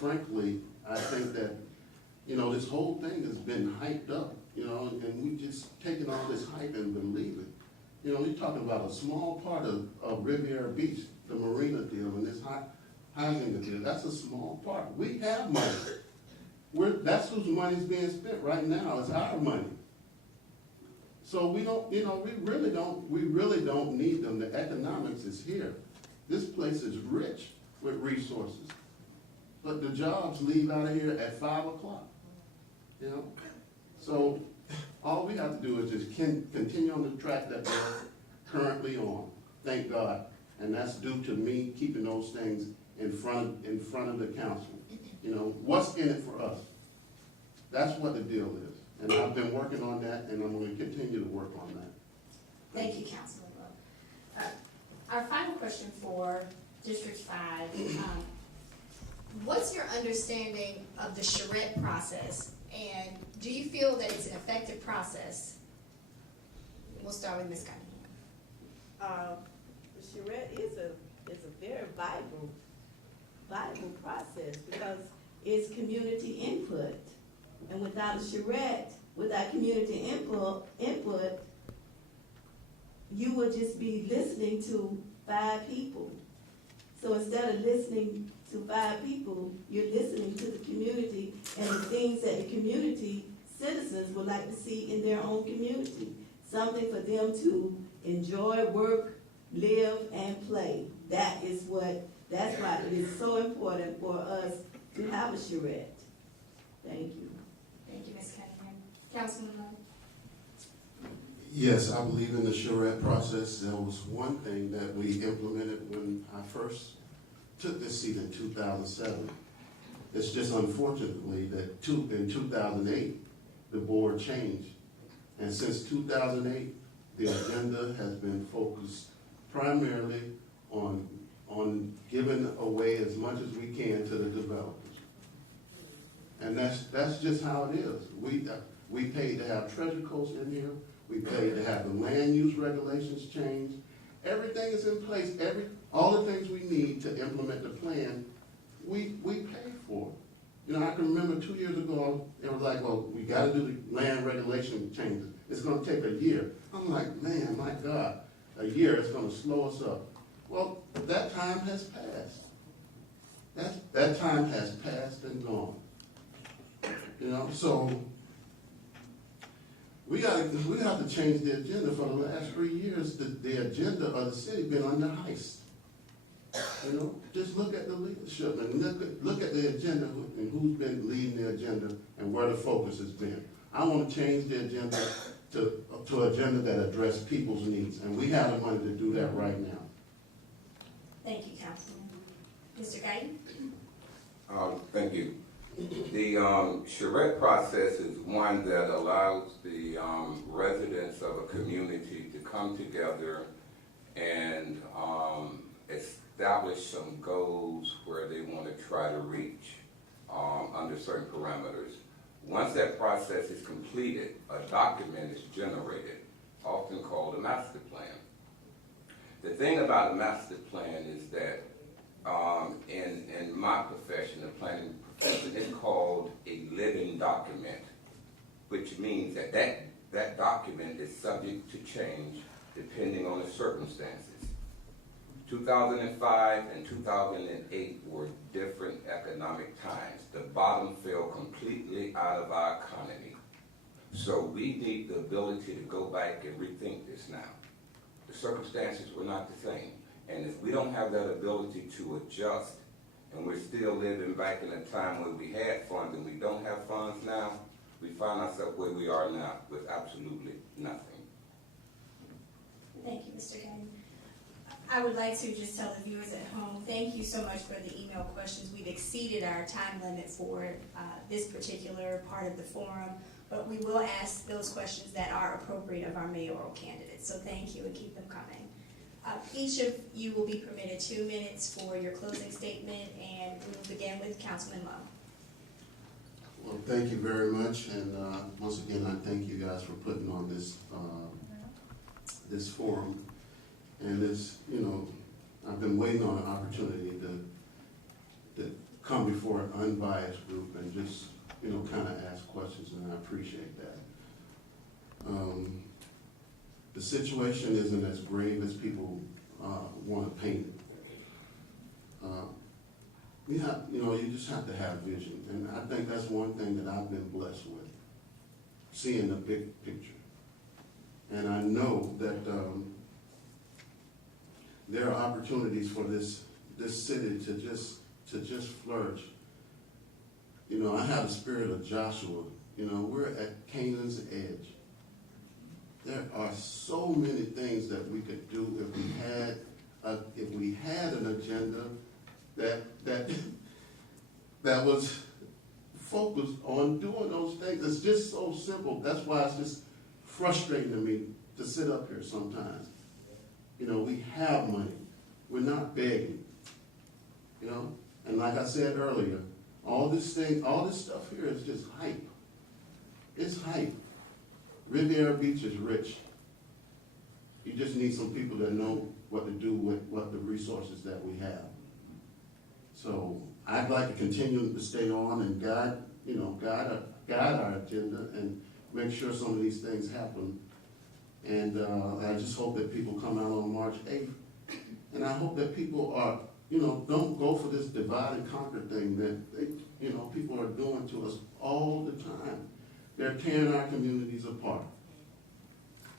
frankly, I think that, you know, this whole thing has been hyped up, you know, and we just taking all this hype and believe it. You know, we're talking about a small part of Riviera Beach, the marina deal, and this housing deal. That's a small part. We have money. That's whose money's being spent right now. It's our money. So we don't, you know, we really don't need them. The economics is here. This place is rich with resources. But the jobs leave out of here at 5 o'clock, you know? So all we have to do is just continue on the track that we're currently on, thank God. And that's due to me keeping those things in front of the council. You know, what's in it for us? That's what the deal is. And I've been working on that, and I'm going to continue to work on that. Thank you, Councilman Love. Our final question for District 5. What's your understanding of the charrette process, and do you feel that it's an effective process? We'll start with Ms. Cunningham. The charrette is a very vibrant process because it's community input. And without a charrette, without community input, you would just be listening to 5 people. So instead of listening to 5 people, you're listening to the community and the things that the community citizens would like to see in their own community. Something for them to enjoy, work, live, and play. That's why it is so important for us to have a charrette. Thank you. Thank you, Ms. Cunningham. Councilman Love. Yes, I believe in the charrette process. There was one thing that we implemented when I first took this seat in 2007. It's just unfortunately that in 2008, the board changed. And since 2008, the agenda has been focused primarily on giving away as much as we can to the developers. And that's just how it is. We paid to have treasure coats in here. We paid to have the land use regulations changed. Everything is in place. All the things we need to implement the plan, we paid for. You know, I can remember 2 years ago, it was like, well, we got to do the land regulation changes. It's going to take a year. I'm like, man, my God, a year is going to slow us up. Well, that time has passed. That time has passed and gone. You know, so we have to change the agenda. For the last 3 years, the agenda of the city been under heist. You know, just look at the leadership and look at the agenda and who's been leading the agenda and where the focus has been. I want to change the agenda to an agenda that addresses people's needs, and we have the money to do that right now. Thank you, Councilman. Mr. Guyton? Thank you. The charrette process is one that allows the residents of a community to come together and establish some goals where they want to try to reach under certain parameters. Once that process is completed, a document is generated, often called a master plan. The thing about a master plan is that in my profession, the planning profession, it's called a living document, which means that that document is subject to change depending on the circumstances. 2005 and 2008 were different economic times. The bottom fell completely out of our economy. So we need the ability to go back and rethink this now. The circumstances were not the same. And if we don't have that ability to adjust, and we're still living back in a time where we had funds and we don't have funds now, we find ourselves where we are now with absolutely nothing. Thank you, Mr. Guyton. I would like to just tell the viewers at home, thank you so much for the email questions. We've exceeded our time limit for this particular part of the forum, but we will ask those questions that are appropriate of our mayoral candidates. So thank you and keep them coming. Each of you will be permitted 2 minutes for your closing statement, and we will begin with Councilman Love. Well, thank you very much, and once again, I thank you guys for putting on this this forum. And it's, you know, I've been waiting on an opportunity to come before an unbiased group and just, kind of ask questions, and I appreciate that. The situation isn't as grave as people want to paint it. You just have to have vision, and I think that's one thing that I've been blessed with, seeing the big picture. And I know that there are opportunities for this city to just flourish. I have the spirit of Joshua. We're at Canaan's edge. There are so many things that we could do if we had an agenda that was focused on doing those things. It's just so simple. That's why it's just frustrating to me to sit up here sometimes. We have money. We're not begging. And like I said earlier, all this stuff here is just hype. It's hype. Riviera Beach is rich. You just need some people that know what to do with what the resources that we have. So I'd like to continue to stay on and guide our agenda and make sure some of these things happen. And I just hope that people come out on March 8th. And I hope that people are, don't go for this divide and conquer thing that people are doing to us all the time. They're tearing our communities apart.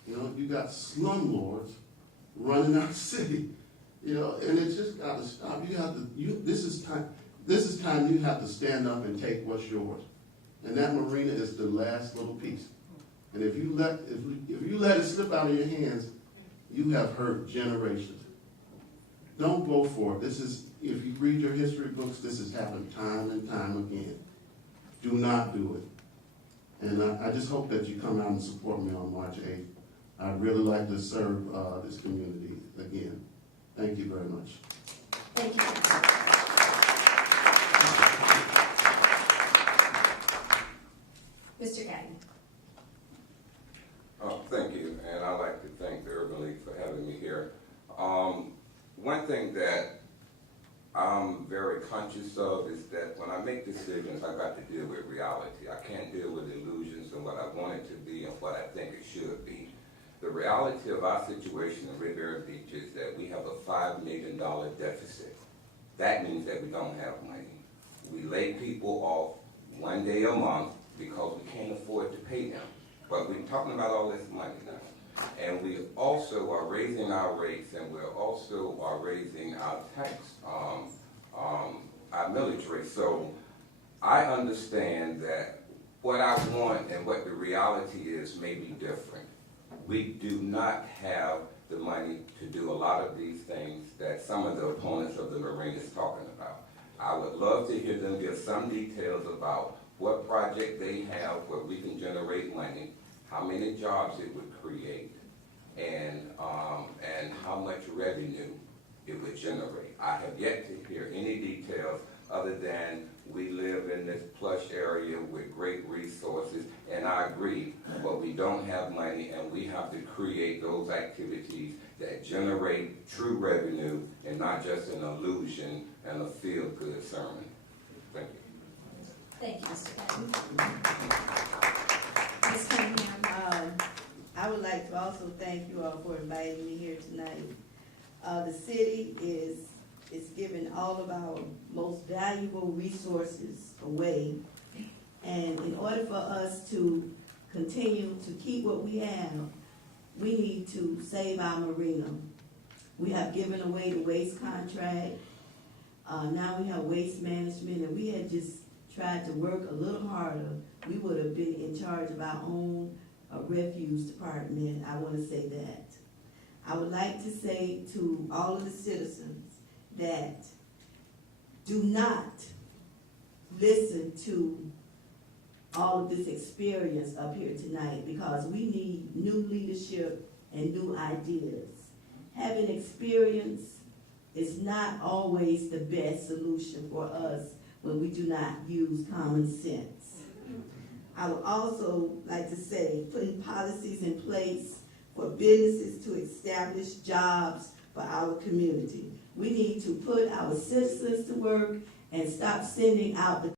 You got slumlords running our city, and it's just got to stop. This is time you have to stand up and take what's yours. And that marina is the last little piece. And if you let it slip out of your hands, you have hurt generations. Don't go for it. If you read your history books, this has happened time and time again. Do not do it. And I just hope that you come out and support me on March 8th. I'd really like to serve this community again. Thank you very much. Thank you. Mr. Gagnon. Thank you, and I'd like to thank the Urban League for having me here. One thing that I'm very conscious of is that when I make decisions, I got to deal with reality. I can't deal with illusions and what I want it to be and what I think it should be. The reality of our situation in Riviera Beach is that we have a $5 million deficit. That means that we don't have money. We lay people off one day a month because we can't afford to pay them. But we're talking about all this money now. And we also are raising our rates, and we're also are raising our tax, our millage rate. So I understand that what I want and what the reality is may be different. We do not have the money to do a lot of these things that some of the opponents of the marina is talking about. I would love to hear them give some details about what project they have where we can generate money, how many jobs it would create, and how much revenue it would generate. I have yet to hear any details other than we live in this plush area with great resources, and I agree, but we don't have money, and we have to create those activities that generate true revenue and not just an illusion and a feel-good sermon. Thank you. Thank you, Mr. Gagnon. Ms. Cunningham. I would like to also thank you all for inviting me here tonight. The city is giving all of our most valuable resources away. And in order for us to continue to keep what we have, we need to save our marina. We have given away the waste contract. Now we have waste management, and we had just tried to work a little harder. We would have been in charge of our own refuse department. I want to say that. I would like to say to all of the citizens that do not listen to all of this experience up here tonight, because we need new leadership and new ideas. Having experience is not always the best solution for us when we do not use common sense. I would also like to say, putting policies in place for businesses to establish jobs for our community. We need to put our citizens to work, and stop sending out the